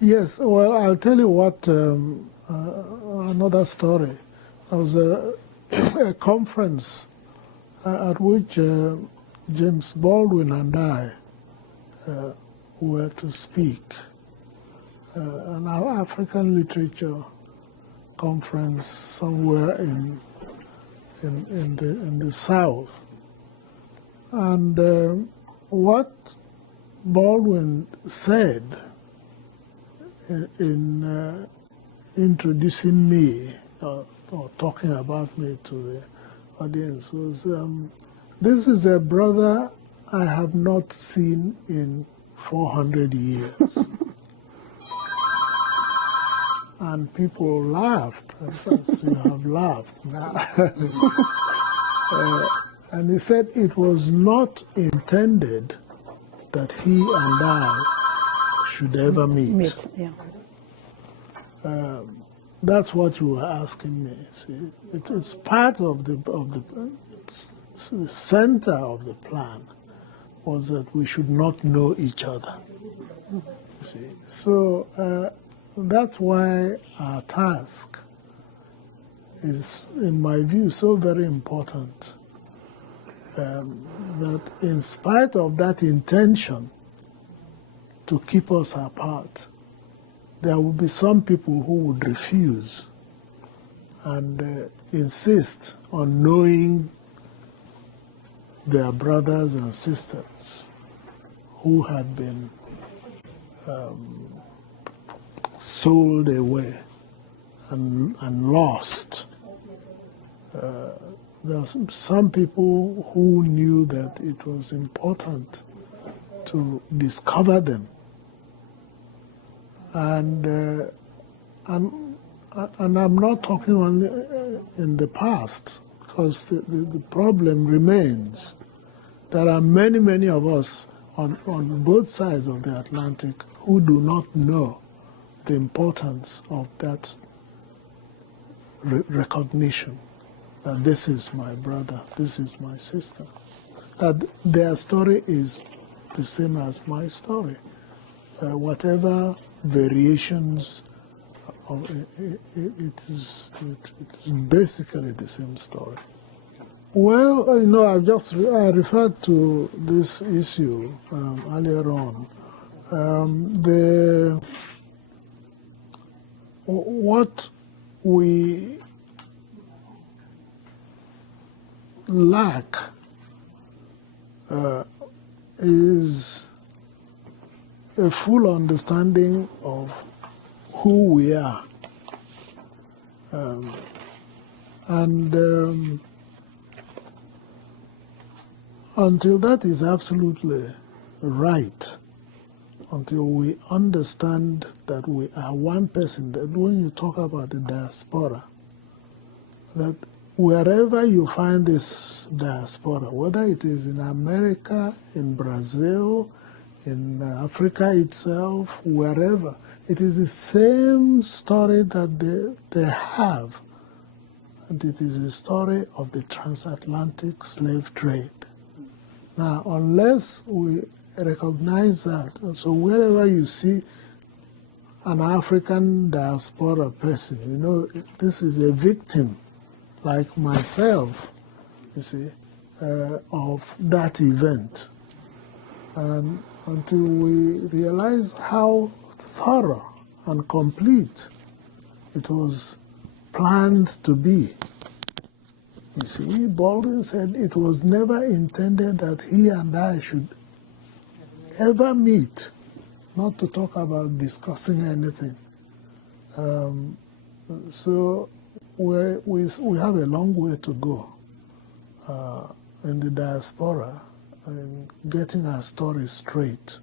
Yes, well, I'll tell you what, another story. There was a conference at which James Baldwin and I were to speak, an African literature conference somewhere in the South. And what Baldwin said in introducing me or talking about me to the audience was, this is a brother I have not seen in 400 years. And people laughed, as you have laughed now. And he said it was not intended that he and I should ever meet. Yeah. That's what you were asking me. See, it's part of the center of the plan was that we should not know each other. You see, so that's why our task is, in my view, so very important. That in spite of that intention to keep us apart, there will be some people who would refuse and insist on knowing their brothers and sisters who had been sold away and lost. There were some people who knew that it was important to discover them. And I'm not talking only in the past, because the problem remains. There are many, many of us on both sides of the Atlantic who do not know the importance of that recognition, that this is my brother, this is my sister, that their story is the same as my story. Whatever variations of it is basically the same story. Well, I referred to this issue earlier on. What we lack is a full understanding of who we are. Until that is absolutely right, until we understand that we are one person, that when you talk about the diaspora, that wherever you find this diaspora, whether it is in America, in Brazil, in Africa itself, wherever, it is the same story that they have. And it is the story of the transatlantic slave trade. Now, unless we recognize that, so wherever you see an African diaspora person, you know, this is a victim, like myself, you see, of that event. And until we realize how thorough and complete it was planned to be. You see, Baldwin said it was never intended that he and I should ever meet, not to talk about discussing anything. So we have a long way to go in the diaspora in getting our story straight.